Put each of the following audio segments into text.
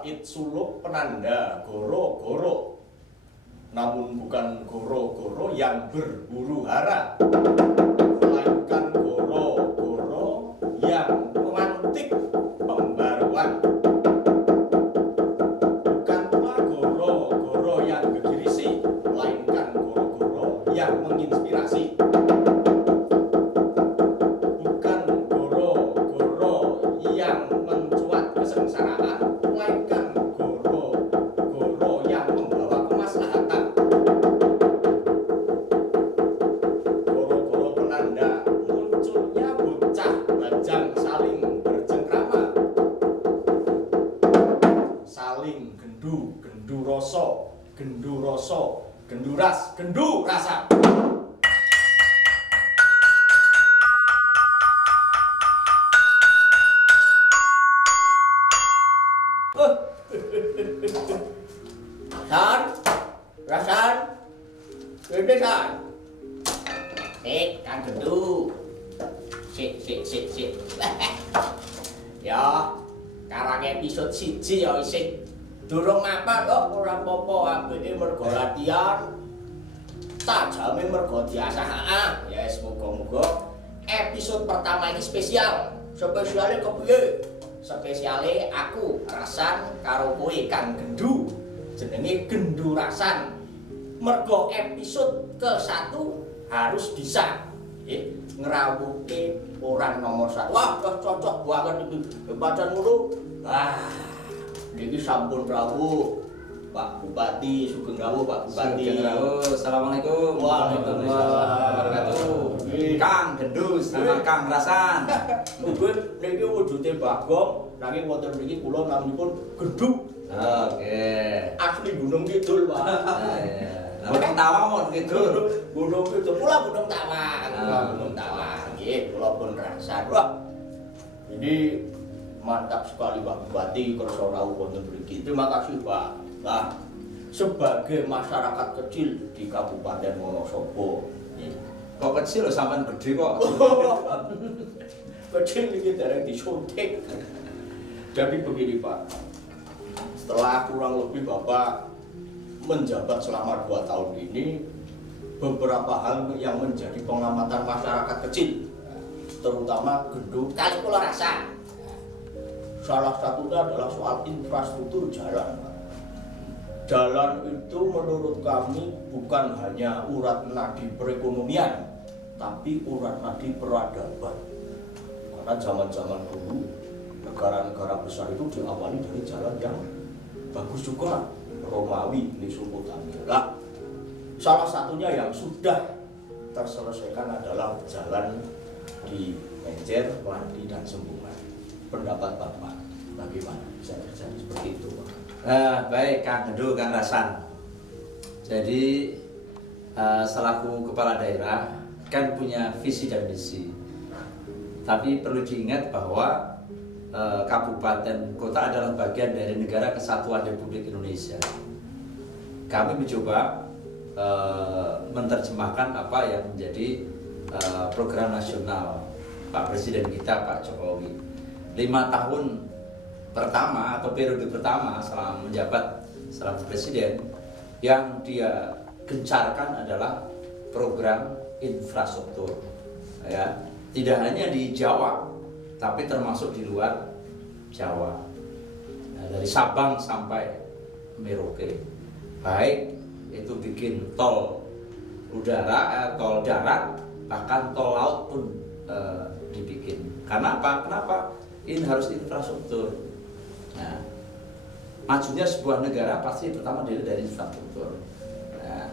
bait suluk penanda goro-goro. Namun bukan goro-goro yang berburu hara, melainkan goro-goro yang memantik pembaruan. Bukan pula goro-goro yang gegirisi, melainkan goro-goro yang menginspirasi. Bukan goro-goro yang mencuat kesengsaraan, melainkan goro-goro yang membawa kemaslahatan. Goro-goro penanda munculnya bocah lajang saling bercengkrama, saling gendu roso, genduras, gendu rasa. Rasan, gede san. Kang gendu. Sik. Ya, karang episode 1 ya isih durung mapan kok ora apa-apa ambene mergo latihan. Tajame mergo diasah. Ya wis muga-muga episode pertama ini spesial. Spesiale kepiye? Spesiale aku Rasan karo kowe Kang Gendu. Jenenge Gendu Rasan. Mergo episode ke-1 harus bisa ngerawuke orang nomor 1. Wah, cocok banget iki. Bacaan ngono. Niki sampun rawuh. Pak Bupati Sugeng Rawuh, Pak Bupati. Sugeng Rawuh. Assalamualaikum warahmatullahi wabarakatuh. Kang Gendu sama Kang Rasan. Mungkin niki wujude Bagong, nanging wonten mriki kula naminipun Gendu. Oke. Asli Gunung Kidul, Pak. Gunung Tawang mau gitu. Gunung Kidul, kula Gunung Tawang. Gunung Tawang. Nggih, kula pun Rasan. Wah. Ini mantap sekali Pak Bupati kersa rawuh wonten mriki. Terima kasih, Pak. Nah, sebagai masyarakat kecil di Kabupaten Wonosobo, Kok kecil loh sampean gede kok. Kecil iki dereng disuntik. Jadi begini, Pak. Setelah kurang lebih Bapak menjabat selama 2 tahun ini, beberapa hal yang menjadi pengamatan masyarakat kecil, terutama Gendu kali kula Rasan. Salah satunya adalah soal infrastruktur jalan, Pak. Jalan itu menurut kami bukan hanya urat nadi perekonomian, tapi urat nadi peradaban. Karena zaman-zaman dulu negara-negara besar itu diawali dari jalan yang bagus juga, Romawi, Mesopotamia. Nah, salah satunya yang sudah terselesaikan adalah jalan di Menjer, Mandi, dan Sembungan. Pendapat Bapak bagaimana bisa terjadi seperti itu, Pak? Baik Kang Gendu, Kang Rasan. Jadi selaku kepala daerah kan punya visi dan misi. Tapi perlu diingat bahwa kabupaten kota adalah bagian dari Negara Kesatuan Republik Indonesia. Kami mencoba menerjemahkan apa yang menjadi program nasional Pak Presiden kita, Pak Jokowi. 5 tahun pertama atau periode pertama selama menjabat selaku presiden, yang dia gencarkan adalah program infrastruktur, ya, tidak hanya di Jawa tapi termasuk di luar Jawa, dari Sabang sampai Merauke, baik itu bikin tol udara, tol darat, bahkan tol laut pun dibikin. Karena apa? Kenapa? Ini harus infrastruktur. Nah, majunya sebuah negara pasti pertama dari infrastruktur. Nah,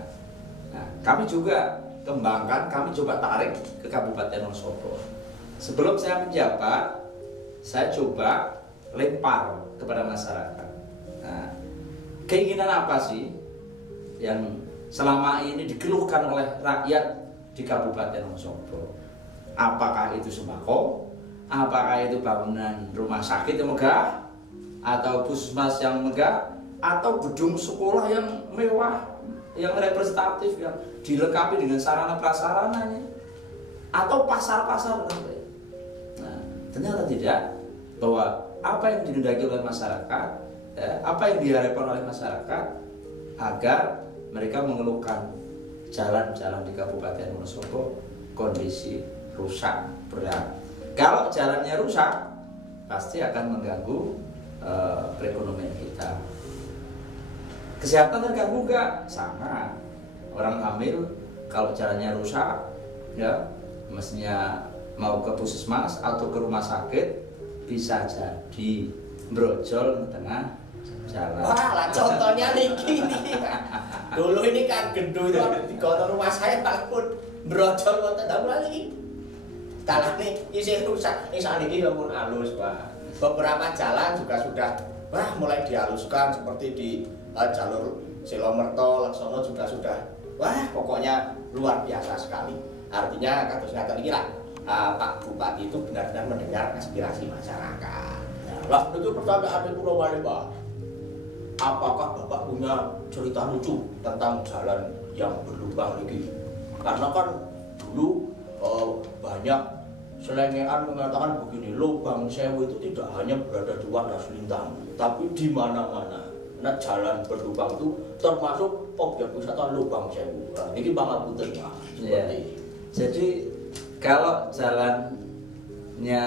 kami juga kembangkan, kami coba tarik ke Kabupaten Wonosobo. Sebelum saya menjabat, saya coba lempar kepada masyarakat. Nah, keinginan apa sih yang selama ini dikeluhkan oleh rakyat di Kabupaten Wonosobo? Apakah itu sembako? Apakah itu bangunan rumah sakit yang megah, atau puskesmas yang megah, atau gedung sekolah yang mewah, yang representatif, yang dilengkapi dengan sarana prasarananya, atau pasar-pasar? Nah, ternyata tidak, bahwa apa yang dikehendaki oleh masyarakat ya, apa yang diharapkan oleh masyarakat agar mereka mengeluhkan jalan-jalan di Kabupaten Wonosobo kondisi rusak berat. Kalau jalannya rusak, pasti akan mengganggu perekonomian kita. Kesehatan terganggu nggak? Sangat. Orang hamil kalau jalannya rusak, ya mestinya mau ke puskesmas atau ke rumah sakit bisa jadi brojol di tengah jalan. Wah, lah contohnya niki nih. Dulu ini kan gedung itu ada di kota rumah saya takut brojol kota dalam lagi. Talah nih isi rusak, ini saat ini namun halus, Pak. Beberapa jalan juga sudah mulai dihaluskan seperti di jalur Silomerto, Laksono juga sudah pokoknya luar biasa sekali. Artinya kasusnya ini lah Pak Bupati itu benar-benar mendengar aspirasi masyarakat. Lah itu pertanyaan itu wali Pak. Apakah Bapak punya cerita lucu tentang jalan yang berlubang lagi? Karena kan dulu banyak selengean mengatakan begini, lubang sewu itu tidak hanya berada di Wadas Lintang, tapi di mana-mana. Nah, jalan berlubang itu termasuk objek wisata lubang sewu. Nah, ini pangapunten Pak. Jadi kalau jalannya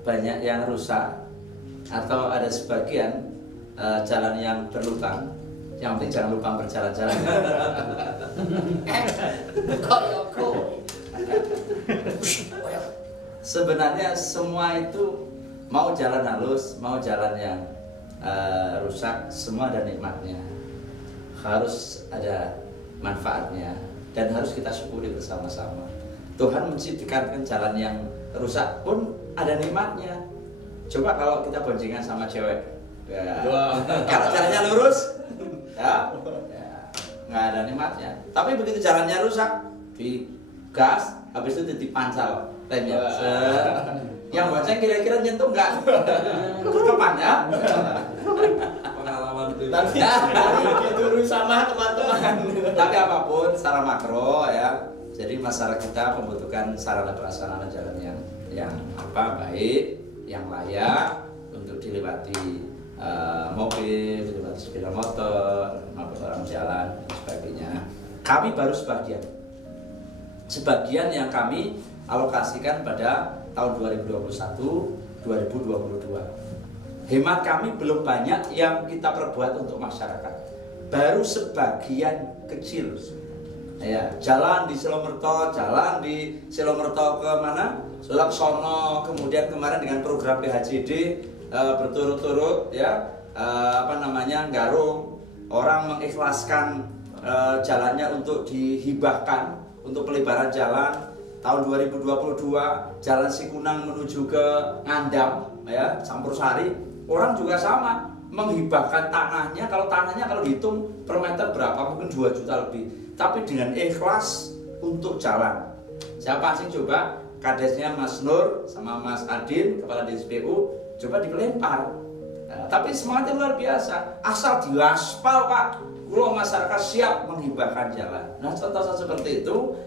banyak yang rusak atau ada sebagian jalan yang berlubang, yang penting jangan lupa berjalan-jalan. Sebenarnya semua itu mau jalan halus, mau jalan yang rusak, semua ada nikmatnya. Harus ada manfaatnya dan harus kita syukuri bersama-sama. Tuhan menciptakan jalan yang rusak pun ada nikmatnya. Coba kalau kita boncengan sama cewek, kalau jalannya lurus, nggak ada nikmatnya. Tapi begitu jalannya rusak, digas, habis itu dipancal remnya. Yang bonceng kira-kira nyentuh nggak? Kapan ya? Pengalaman Nanti dulu sama teman-teman. Tapi apapun secara makro ya. Jadi masyarakat kita membutuhkan sarana prasarana jalan yang baik, yang layak untuk dilewati mobil, dilewati sepeda motor, maupun orang jalan dan sebagainya. Kami baru sebagian yang kami alokasikan pada tahun 2021-2022. Hemat kami belum banyak yang kita perbuat untuk masyarakat. Baru sebagian kecil. Ya, jalan di Silomerto ke mana? Laksono, kemudian kemarin dengan program PHJD berturut-turut ya garung orang mengikhlaskan jalannya untuk dihibahkan untuk pelebaran jalan. Tahun 2022 jalan Sikunang menuju ke Ngandam ya, Campursari, orang juga sama menghibahkan tanahnya. Kalau dihitung per meter berapa, mungkin 2 juta lebih, tapi dengan ikhlas untuk jalan. Siapa sih coba? Kadesnya Mas Nur sama Mas Adin, kepala DSPU, coba dilempar. Tapi semangatnya luar biasa. Asal diaspal Pak, kalau masyarakat siap menghibahkan jalan. Nah, contoh seperti itu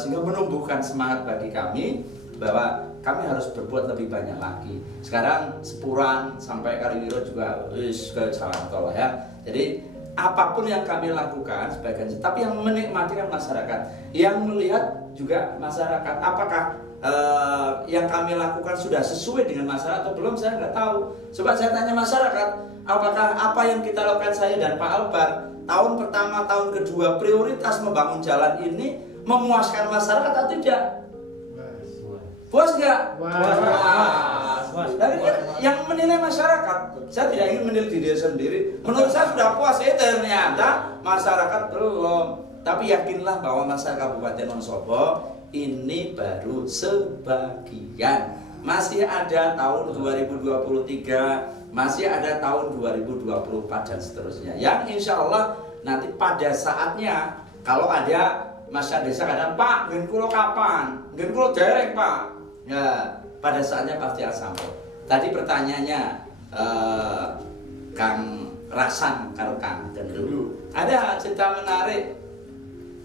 sehingga menumbuhkan semangat bagi kami bahwa kami harus berbuat lebih banyak lagi. Sekarang Sepuran sampai Kaliwiro juga ke jalan tol ya. Jadi apapun yang kami lakukan sebagian, tapi yang menikmati kan masyarakat, yang melihat juga masyarakat. Apakah yang kami lakukan sudah sesuai dengan masyarakat atau belum, saya nggak tahu. Coba saya tanya masyarakat, apakah apa yang kita lakukan, saya dan Pak Albar, tahun pertama, tahun kedua, prioritas membangun jalan ini memuaskan masyarakat atau tidak? Puas nggak? Puas. Dari yang menilai masyarakat, saya tidak ingin menilai diri sendiri. Menurut saya sudah puas, ternyata masyarakat belum. Tapi yakinlah bahwa masyarakat Kabupaten Wonosobo ini baru sebagian. Masih ada tahun 2023, masih ada tahun 2024 dan seterusnya. Yang insya Allah nanti pada saatnya, kalau ada masyarakat desa kadang, Pak, ngen kulo kapan? Ngen kulo derek Pak. Ya, pada saatnya pasti akan sampai. Tadi pertanyaannya Kang Rasan karo Kang dulu. Ada cerita menarik.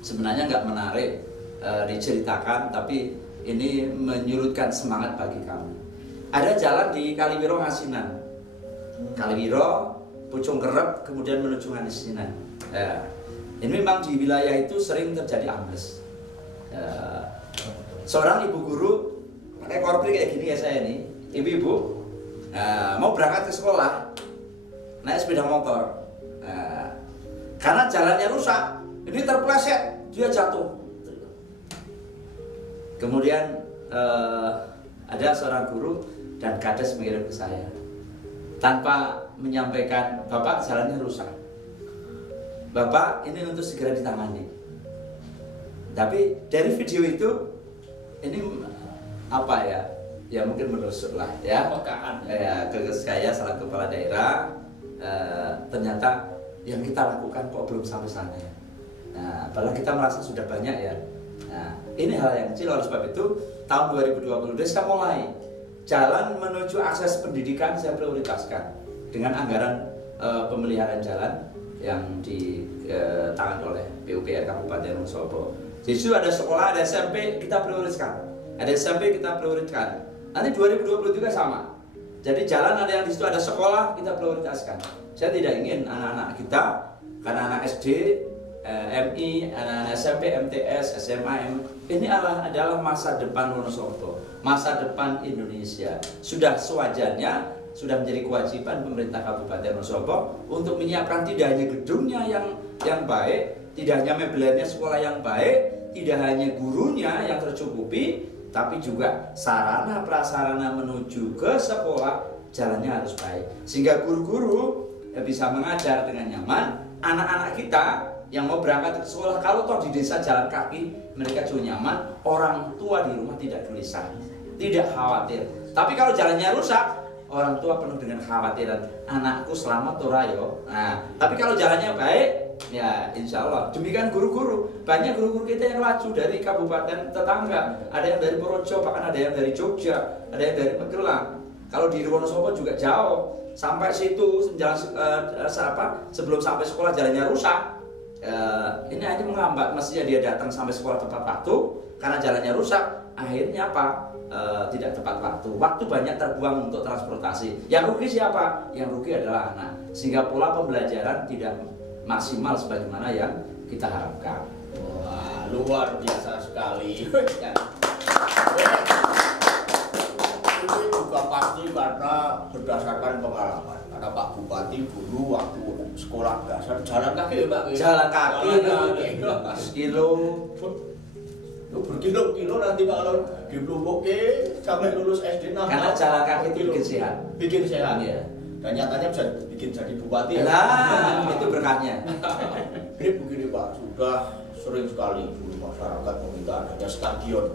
Sebenarnya nggak menarik diceritakan, tapi ini menyurutkan semangat bagi kami. Ada jalan di Kaliwiro Ngasinan. Kaliwiro Bojongkerep kemudian menuju Nganisinan. Ya. Ini memang di wilayah itu sering terjadi ambles. Ya. Seorang ibu guru pakai korpri kayak gini ya saya nih, ibu-ibu mau berangkat ke sekolah naik sepeda motor. Karena jalannya rusak, ini terpleset, dia jatuh. Kemudian ada seorang guru dan kades mengirim ke saya tanpa menyampaikan, Bapak jalannya rusak, Bapak ini untuk segera ditangani. Tapi dari video itu ini apa ya? Ya mungkin menusuk lah ya. Ya ke saya selaku kepala daerah, ternyata yang kita lakukan kok belum sampai sana ya. Nah, padahal kita merasa sudah banyak ya. Nah, ini hal yang kecil. Oleh sebab itu tahun 2022 saya mulai jalan menuju akses pendidikan saya prioritaskan dengan anggaran pemeliharaan jalan yang ditangani oleh PUPR Kabupaten Wonosobo. Di situ ada sekolah, ada SMP kita prioritaskan, ada SMP kita prioritaskan. Nanti 2020 juga sama. Jadi jalan ada yang di situ ada sekolah kita prioritaskan. Saya tidak ingin anak-anak kita, karena anak SD, MI, anak-anak SMP, MTS, SMA, ini adalah masa depan Wonosobo, masa depan Indonesia. Sudah sewajarnya, sudah menjadi kewajiban pemerintah Kabupaten Wonosobo untuk menyiapkan tidak hanya gedungnya yang baik, tidak hanya mebelnya sekolah yang baik, tidak hanya gurunya yang tercukupi, tapi juga sarana prasarana menuju ke sekolah jalannya harus baik, sehingga guru-guru bisa mengajar dengan nyaman. Anak-anak kita yang mau berangkat ke sekolah, kalau toh di desa jalan kaki mereka juga nyaman, orang tua di rumah tidak gelisah, tidak khawatir. Tapi kalau jalannya rusak, orang tua penuh dengan kekhawatiran, anakku selamat torayo. Nah, tapi kalau jalannya baik, ya insya Allah. Demikian guru-guru, banyak guru-guru kita yang laju dari kabupaten tetangga, ada yang dari Purworejo, bahkan ada yang dari Jogja, ada yang dari Magelang. Kalau di Wonosobo juga jauh, sampai situ sebelum sampai sekolah jalannya rusak. Ini hanya menghambat, mestinya dia datang sampai sekolah tepat waktu, karena jalannya rusak, akhirnya apa? Tidak tepat waktu. Waktu banyak terbuang untuk transportasi. Yang rugi siapa? Yang rugi adalah anak. Sehingga pola pembelajaran tidak maksimal sebagaimana yang kita harapkan. Wah, luar biasa sekali. Ini juga pasti karena berdasarkan pengalaman. Karena Pak Bupati dulu waktu sekolah dasar jalan kaki ya Pak? Jalan kaki, sekilo. Berkilo-kilo nanti Pak kalau dipelumpuke sampai lulus SD. Karena jalan kaki itu bikin sehat. Bikin sehat ya. Dan nyatanya bisa bikin jadi bupati ya. Nah, itu berkahnya. Ini begini Pak, sudah sering sekali dulu masyarakat meminta adanya stadion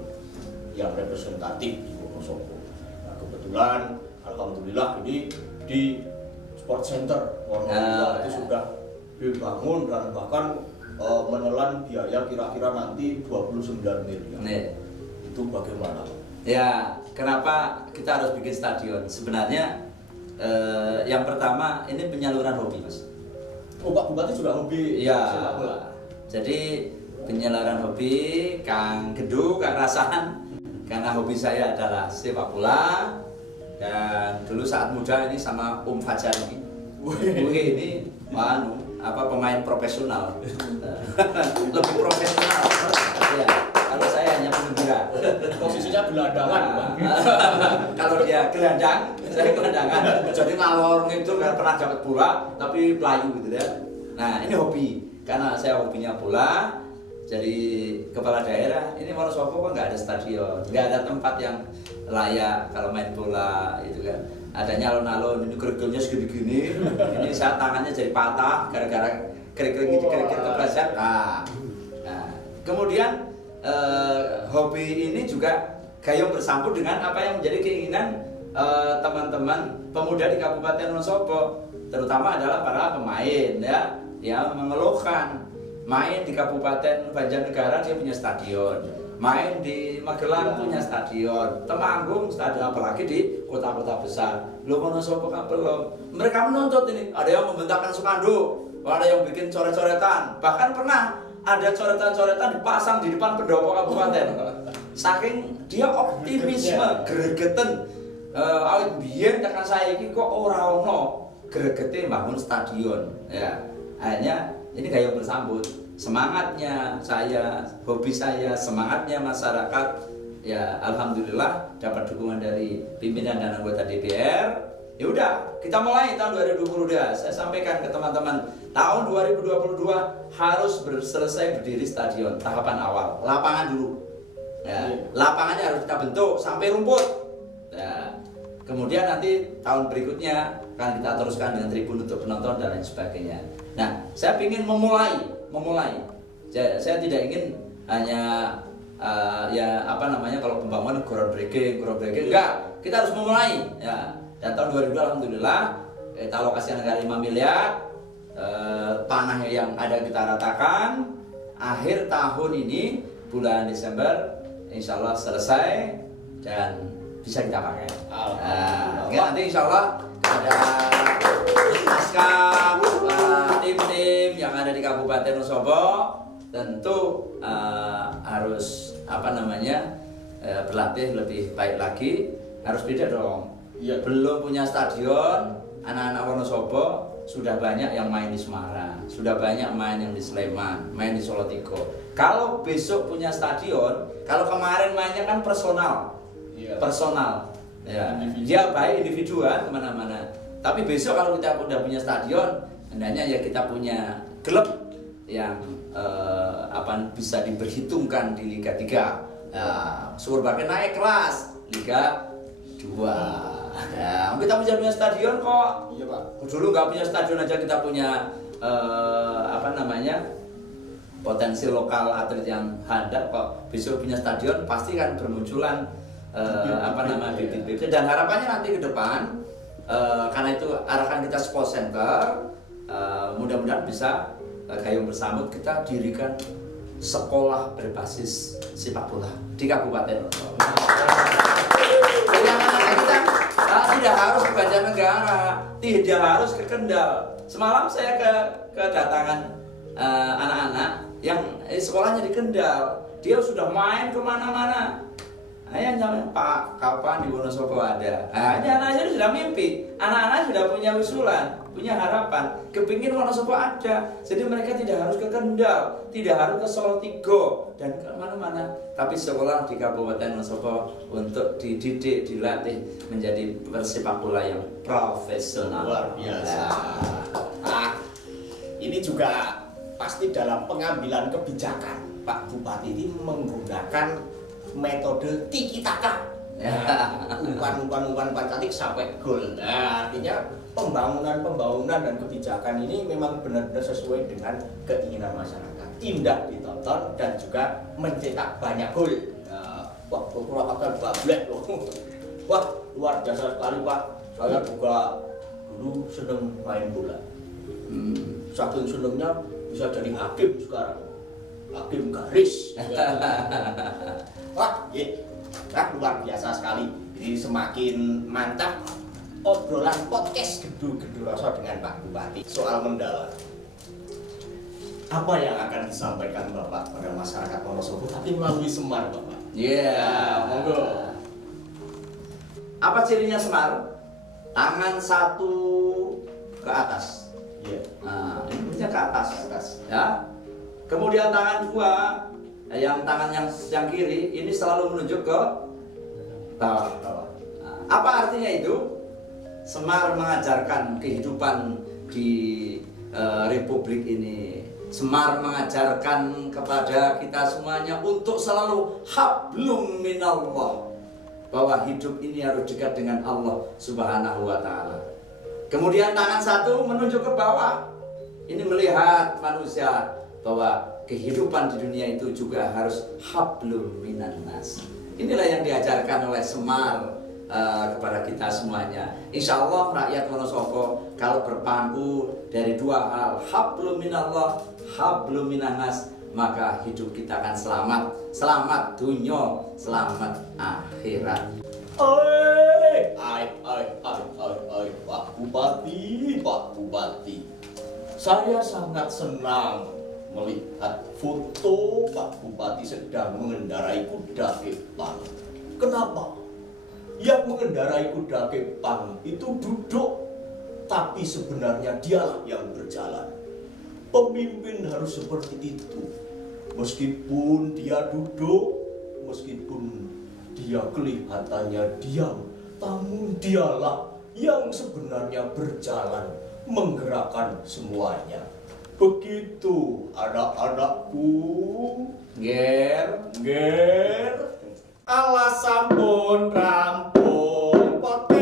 yang representatif di Wonosobo. Nah, kebetulan alhamdulillah ini di Sport Center Wonosobo itu sudah dibangun dan bahkan menelan biaya kira-kira nanti 29 miliar. Itu bagaimana? Ya, kenapa kita harus bikin stadion? Sebenarnya yang pertama ini penyaluran hobi, Mas. Oh, Pak Bupati juga hobi sepak bola. Jadi penyaluran hobi, Kang Gedu, Kang Rasahan, karena hobi saya adalah sepak bola. Dan dulu saat muda ini sama Fajar ini. Ini pemain profesional. Lebih profesional. Ya, kalau saya hanya penggembira. Posisinya gelandangan, Pak. Kalau dia gelandang, saya gelandangan. Jadi ngalor ngidul kan pernah dapat bola, tapi pelayu gitu ya. Nah, ini hobi. Karena saya hobinya bola, jadi kepala daerah. Ini Wonosobo kok nggak ada stadion, nggak ada tempat yang layak kalau main bola itu kan. Adanya alun-alun, ini gergelnya segini-gini. Ini saya tangannya jadi patah gara-gara kering-kering kepleset. Nah, kemudian hobi ini juga gayung bersambut dengan apa yang menjadi keinginan teman-teman pemuda di Kabupaten Wonosobo, terutama adalah para pemain ya, yang mengeluhkan main di Kabupaten Banjarnegara dia punya stadion, main di Magelang punya stadion, Temanggung stadion, apalagi di kota-kota besar. Lo Wonosobo kan belum. Mereka menuntut ini, ada yang membentangkan spanduk, ada yang bikin coret-coretan, bahkan pernah ada coretan-coretan dipasang di depan pendopo kabupaten. Saking dia optimisme, gregeten, awit biyen tekan saiki kok ora ono gregete bangun stadion. Ya, hanya ini gayung bersambut. Semangatnya saya, hobi saya, semangatnya masyarakat. Ya, alhamdulillah dapat dukungan dari pimpinan dan anggota DPR. Ya udah, kita mulai tahun 2022. Saya sampaikan ke teman-teman, tahun 2022 harus selesai berdiri stadion. Tahapan awal, lapangan dulu. Ya, lapangannya harus kita bentuk sampai rumput. Ya, kemudian nanti tahun berikutnya akan kita teruskan dengan tribun untuk penonton dan lain sebagainya. Nah, saya ingin memulai. Saya tidak ingin hanya ya apa namanya, kalau pembangunan groundbreaking enggak. Kita harus memulai. Ya. Dan tahun 2002 alhamdulillah kita alokasi negara 5 miliar, tanah yang ada kita ratakan. Akhir tahun ini bulan Desember insya Allah selesai dan bisa kita pakai. Nanti insya Allah ada naskah, tim-tim yang ada di Kabupaten Wonosobo tentu harus apa namanya berlatih lebih baik lagi, harus beda dong. Ya. Belum punya stadion, anak-anak Wonosobo sudah banyak yang main di Semarang, sudah banyak main yang di Sleman, main di Solo Tigo. Kalau besok punya stadion, kalau kemarin mainnya kan personal, ya. Personal, ya, dia baik individuan kemana-mana. Tapi besok kalau kita udah punya stadion, hendaknya ya kita punya klub yang bisa diperhitungkan di Liga 3. Surabaya naik kelas Liga 2. Ya, kita punya stadion kok. Iya Pak. Dulu nggak punya stadion aja kita punya potensi lokal atlet yang handal kok. Besok punya stadion pasti kan bermunculan bibit-bibit. Dan harapannya nanti ke depan karena itu arahan kita sport center, mudah-mudahan bisa gayung bersambut kita dirikan sekolah berbasis sepak bola di Kabupaten Wonosobo. Jadi anak-anak kita tidak harus ke Banjarnegara, tidak harus ke Kendal. Semalam saya kedatangan anak-anak yang sekolahnya di Kendal, dia sudah main kemana-mana. Ayah nyampe, Pak, kapan di Wonosobo ada? Anak-anaknya sudah mimpi, anak-anak sudah punya usulan, punya harapan, kepingin Wonosobo ada. Jadi mereka tidak harus ke Kendal, tidak harus ke Solo Tigo dan ke mana-mana, tapi sekolah di Kabupaten Wonosobo untuk dididik, dilatih menjadi persepak bola yang profesional. Luar biasa. Ini juga pasti dalam pengambilan kebijakan Pak Bupati ini menggunakan metode tiki taka, umpan cantik sampai gol. Nah, artinya pembangunan dan kebijakan ini memang benar-benar sesuai dengan keinginan masyarakat, tindak ditonton dan juga mencetak banyak gol. Wah, Purwakarta bablek loh. Wah, luar biasa sekali Pak. Saya juga dulu seneng main bola. Saking senengnya bisa jadi hakim sekarang. Hakim garis. Wah, luar biasa sekali. Jadi semakin mantap obrolan podcast Gedu-Gedu Rasa dengan Pak Bupati soal mendalam. Apa yang akan disampaikan Bapak pada masyarakat Wonosobo tapi melalui Semar, Bapak? Monggo. Apa cirinya Semar? Tangan satu ke atas. Ini ke atas. Ya. Kemudian tangan dua, tangan yang kiri ini selalu menunjuk ke bawah. Apa artinya itu? Semar mengajarkan kehidupan di Republik ini. Semar mengajarkan kepada kita semuanya untuk selalu hablum minallah, bahwa hidup ini harus dekat dengan Allah Subhanahu wa Ta'ala. Kemudian tangan satu menunjuk ke bawah, ini melihat manusia bahwa kehidupan di dunia itu juga harus hablum minannas. Inilah yang diajarkan oleh Semar kepada kita semuanya. Insya Allah rakyat Wonosobo kalau berpangku dari dua hal, hablum minallah, hablum minannas, maka hidup kita akan selamat. Selamat dunia, selamat akhirat. Pak Bupati. Saya sangat senang melihat foto Pak Bupati sedang mengendarai kuda kepang. Kenapa? Yang mengendarai kuda kepang itu duduk tapi sebenarnya dialah yang berjalan. Pemimpin harus seperti itu. Meskipun dia duduk, meskipun dia kelihatannya diam, namun dialah yang sebenarnya berjalan, menggerakkan semuanya. Begitu anak-anakku. Ger. Ala sampun rampung podcast